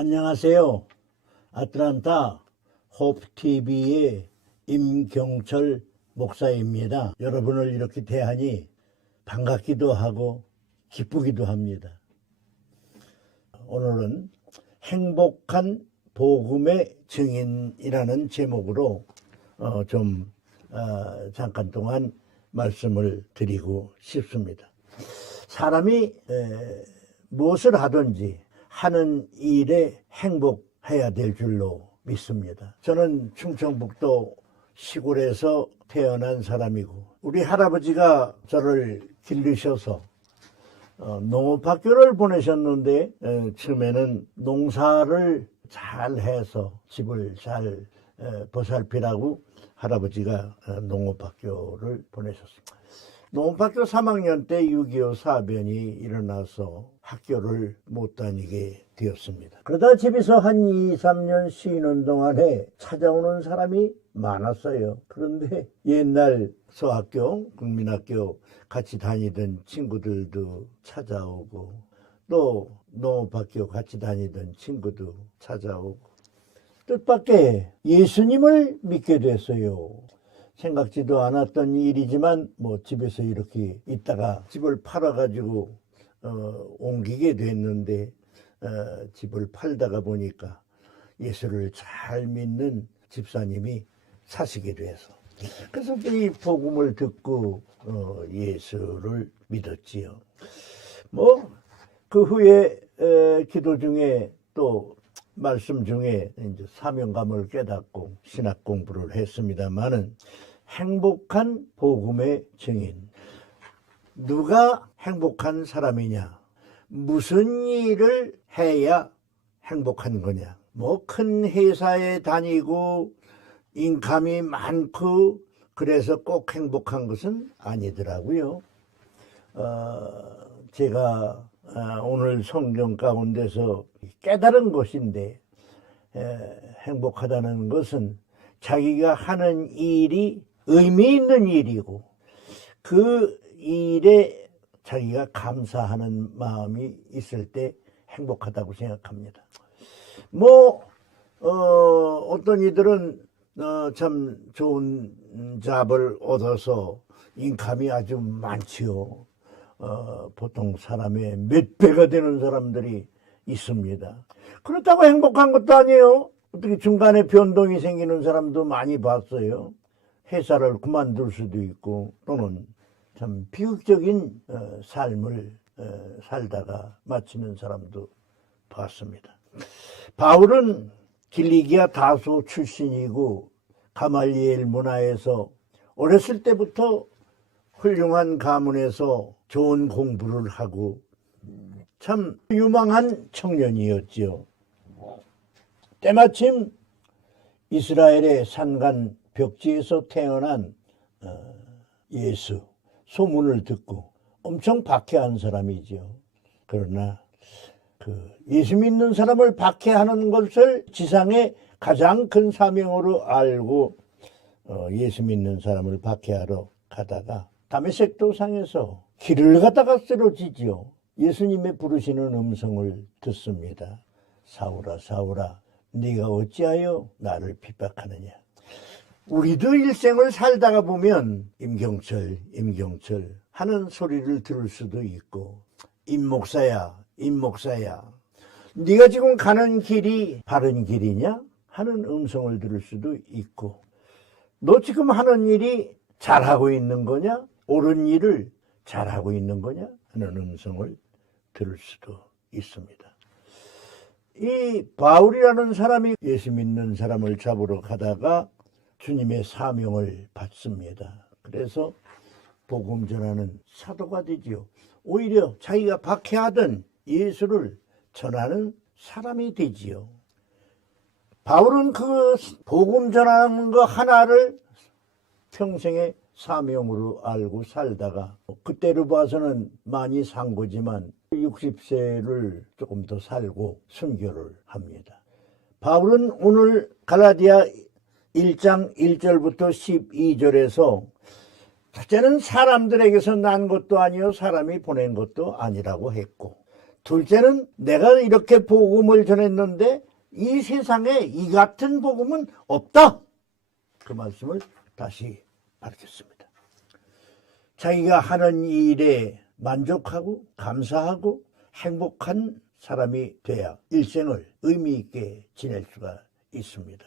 안녕하세요. 아틀란타 홉TV의 임경철 목사입니다. 여러분을 이렇게 대하니 반갑기도 하고 기쁘기도 합니다. 오늘은 행복한 복음의 증인이라는 제목으로 잠깐 동안 말씀을 드리고 싶습니다. 사람이 무엇을 하든지 하는 일에 행복해야 될 줄로 믿습니다. 저는 충청북도 시골에서 태어난 사람이고 우리 할아버지가 저를 기르셔서 농업학교를 보내셨는데 처음에는 농사를 잘 해서 집을 잘 보살피라고 할아버지가 농업학교를 보내셨습니다. 농업학교 3학년 때 6.25 사변이 일어나서 학교를 못 다니게 되었습니다. 그러다 집에서 한 2, 3년 쉬는 동안에 찾아오는 사람이 많았어요. 그런데 옛날 서학교, 국민학교 같이 다니던 친구들도 찾아오고 또 농업학교 같이 다니던 친구도 찾아오고 뜻밖의 예수님을 믿게 됐어요. 생각지도 않았던 일이지만 집에서 이렇게 있다가 집을 팔아가지고 옮기게 됐는데 집을 팔다가 보니까 예수를 잘 믿는 집사님이 사시게 돼서 그래서 이 복음을 듣고 예수를 믿었지요. 그 후에 기도 중에 또 말씀 중에 이제 사명감을 깨닫고 신학 공부를 했습니다만은 행복한 복음의 증인. 누가 행복한 사람이냐? 무슨 일을 해야 행복한 거냐? 큰 회사에 다니고 인감이 많고 그래서 꼭 행복한 것은 아니더라고요. 제가 오늘 성경 가운데서 깨달은 것인데 행복하다는 것은 자기가 하는 일이 의미 있는 일이고 그 일에 자기가 감사하는 마음이 있을 때 행복하다고 생각합니다. 어떤 이들은 참 좋은 잡을 얻어서 인감이 아주 많지요. 보통 사람의 몇 배가 되는 사람들이 있습니다. 그렇다고 행복한 것도 아니에요. 어떻게 중간에 변동이 생기는 사람도 많이 봤어요. 회사를 그만둘 수도 있고 또는 참 비극적인 삶을 살다가 마치는 사람도 봤습니다. 바울은 길리기아 다소 출신이고 가말리엘 문화에서 어렸을 때부터 훌륭한 가문에서 좋은 공부를 하고 참 유망한 청년이었지요. 때마침 이스라엘의 산간 벽지에서 태어난 예수 소문을 듣고 엄청 박해한 사람이지요. 그러나 예수 믿는 사람을 박해하는 것을 지상의 가장 큰 사명으로 알고 예수 믿는 사람을 박해하러 가다가 다메섹 도상에서 길을 가다가 쓰러지지요. 예수님의 부르시는 음성을 듣습니다. 사울아 사울아 네가 어찌하여 나를 핍박하느냐. 우리도 일생을 살다가 보면 임경철 하는 소리를 들을 수도 있고 임목사야 네가 지금 가는 길이 바른 길이냐 하는 음성을 들을 수도 있고 너 지금 하는 일이 잘하고 있는 거냐 옳은 일을 잘하고 있는 거냐 하는 음성을 들을 수도 있습니다. 이 바울이라는 사람이 예수 믿는 사람을 잡으러 가다가 주님의 사명을 받습니다. 그래서 복음 전하는 사도가 되지요. 오히려 자기가 박해하던 예수를 전하는 사람이 되지요. 바울은 그 복음 전하는 거 하나를 평생의 사명으로 알고 살다가 그때로 봐서는 많이 산 거지만 60세를 조금 더 살고 순교를 합니다. 바울은 오늘 갈라디아 1장 1절부터 12절에서 첫째는 사람들에게서 난 것도 아니요 사람이 보낸 것도 아니라고 했고 둘째는 내가 이렇게 복음을 전했는데 이 세상에 이 같은 복음은 없다. 그 말씀을 다시 밝혔습니다. 자기가 하는 일에 만족하고 감사하고 행복한 사람이 돼야 일생을 의미 있게 지낼 수가 있습니다.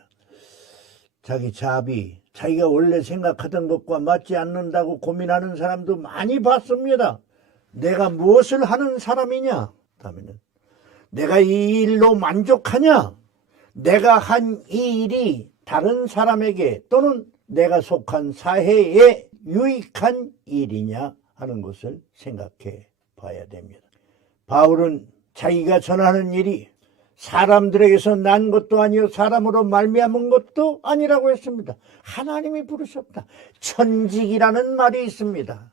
자기 자비, 자기가 원래 생각하던 것과 맞지 않는다고 고민하는 사람도 많이 봤습니다. 내가 무엇을 하는 사람이냐? 다음에는 내가 이 일로 만족하냐? 내가 한 이 일이 다른 사람에게 또는 내가 속한 사회에 유익한 일이냐 하는 것을 생각해 봐야 됩니다. 바울은 자기가 전하는 일이 사람들에게서 난 것도 아니요 사람으로 말미암은 것도 아니라고 했습니다. 하나님이 부르셨다. 천직이라는 말이 있습니다.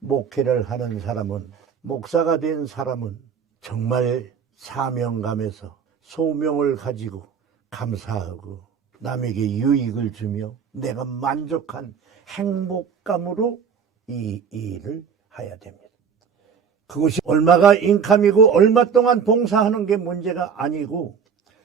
목회를 하는 사람은, 목사가 된 사람은 정말 사명감에서 소명을 가지고 감사하고 남에게 유익을 주며 내가 만족한 행복감으로 이 일을 해야 됩니다. 그것이 얼마가 인감이고 얼마 동안 봉사하는 게 문제가 아니고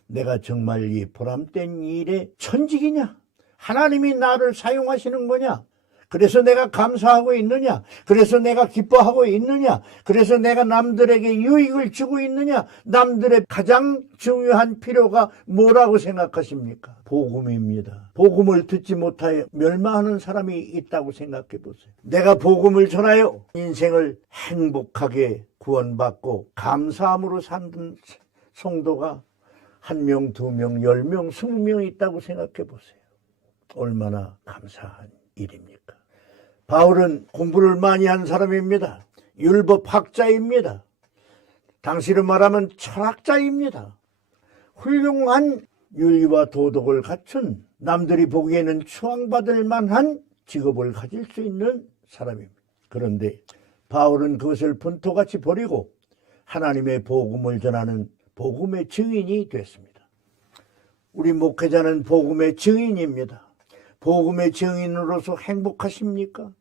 내가 정말 이 보람된 일에 천직이냐? 하나님이 나를 사용하시는 거냐? 그래서 내가 감사하고 있느냐? 그래서 내가 기뻐하고 있느냐? 그래서 내가 남들에게 유익을 주고 있느냐? 남들의 가장 중요한 필요가 뭐라고 생각하십니까? 복음입니다. 복음을 듣지 못하여 멸망하는 사람이 있다고 생각해 보세요. 내가 복음을 전하여 인생을 행복하게 구원받고 감사함으로 사는 성도가 1명, 2명, 10명, 20명 있다고 생각해 보세요. 얼마나 감사한 일입니까? 바울은 공부를 많이 한 사람입니다. 율법학자입니다. 당시로 말하면 철학자입니다. 훌륭한 윤리와 도덕을 갖춘 남들이 보기에는 추앙받을 만한 직업을 가질 수 있는 사람입니다. 그런데 바울은 그것을 분토같이 버리고 하나님의 복음을 전하는 복음의 증인이 됐습니다. 우리 목회자는 복음의 증인입니다. 복음의 증인으로서 행복하십니까?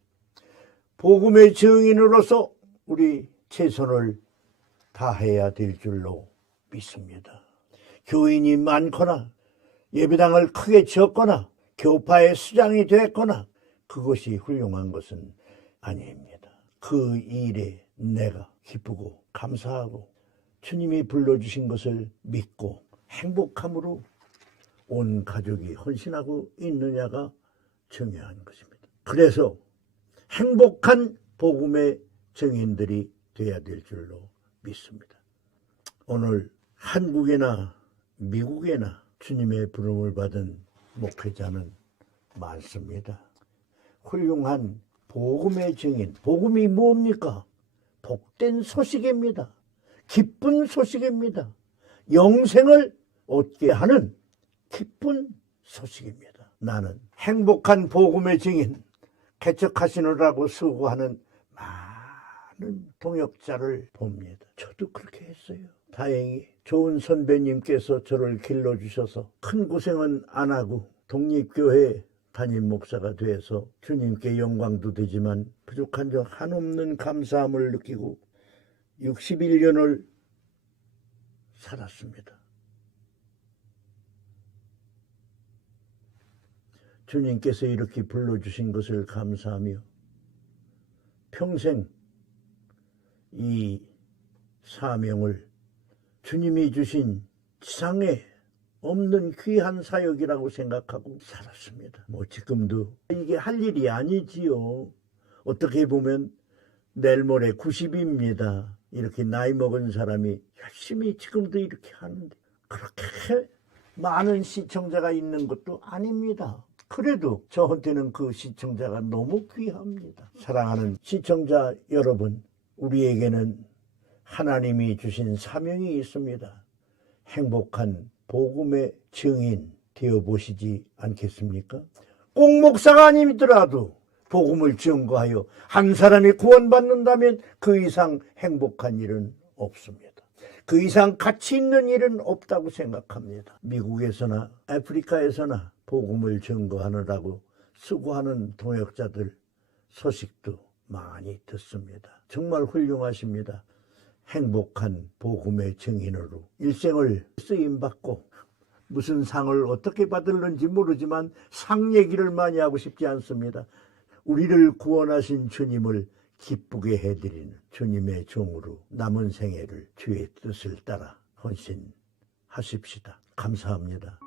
복음의 증인으로서 우리 최선을 다해야 될 줄로 믿습니다. 교인이 많거나 예배당을 크게 지었거나 교파의 수장이 됐거나 그것이 훌륭한 것은 아닙니다. 그 일에 내가 기쁘고 감사하고 주님이 불러주신 것을 믿고 행복함으로 온 가족이 헌신하고 있느냐가 중요한 것입니다. 그래서 행복한 복음의 증인들이 되어야 될 줄로 믿습니다. 오늘 한국이나 미국에나 주님의 부름을 받은 목회자는 많습니다. 훌륭한 복음의 증인, 복음이 뭡니까? 복된 소식입니다. 기쁜 소식입니다. 영생을 얻게 하는 기쁜 소식입니다. 나는 행복한 복음의 증인, 개척하시느라고 수고하는 많은 동역자를 봅니다. 저도 그렇게 했어요. 다행히 좋은 선배님께서 저를 길러주셔서 큰 고생은 안 하고 독립교회 담임 목사가 돼서 주님께 영광도 되지만 부족한 점 한없는 감사함을 느끼고 61년을 살았습니다. 주님께서 이렇게 불러주신 것을 감사하며 평생 이 사명을 주님이 주신 지상에 없는 귀한 사역이라고 생각하고 살았습니다. 지금도 이게 할 일이 아니지요. 어떻게 보면 내일 모레 90입니다. 이렇게 나이 먹은 사람이 열심히 지금도 이렇게 하는데 그렇게 많은 시청자가 있는 것도 아닙니다. 그래도 저한테는 그 시청자가 너무 귀합니다. 사랑하는 시청자 여러분, 우리에게는 하나님이 주신 사명이 있습니다. 행복한 복음의 증인 되어보시지 않겠습니까? 꼭 목사가 아니더라도 복음을 증거하여 한 사람이 구원받는다면 그 이상 행복한 일은 없습니다. 그 이상 가치 있는 일은 없다고 생각합니다. 미국에서나 아프리카에서나 복음을 증거하느라고 수고하는 동역자들 소식도 많이 듣습니다. 정말 훌륭하십니다. 행복한 복음의 증인으로 일생을 쓰임받고 무슨 상을 어떻게 받을는지 모르지만 상 얘기를 많이 하고 싶지 않습니다. 우리를 구원하신 주님을 기쁘게 해드리는 주님의 종으로 남은 생애를 주의 뜻을 따라 헌신하십시다. 감사합니다.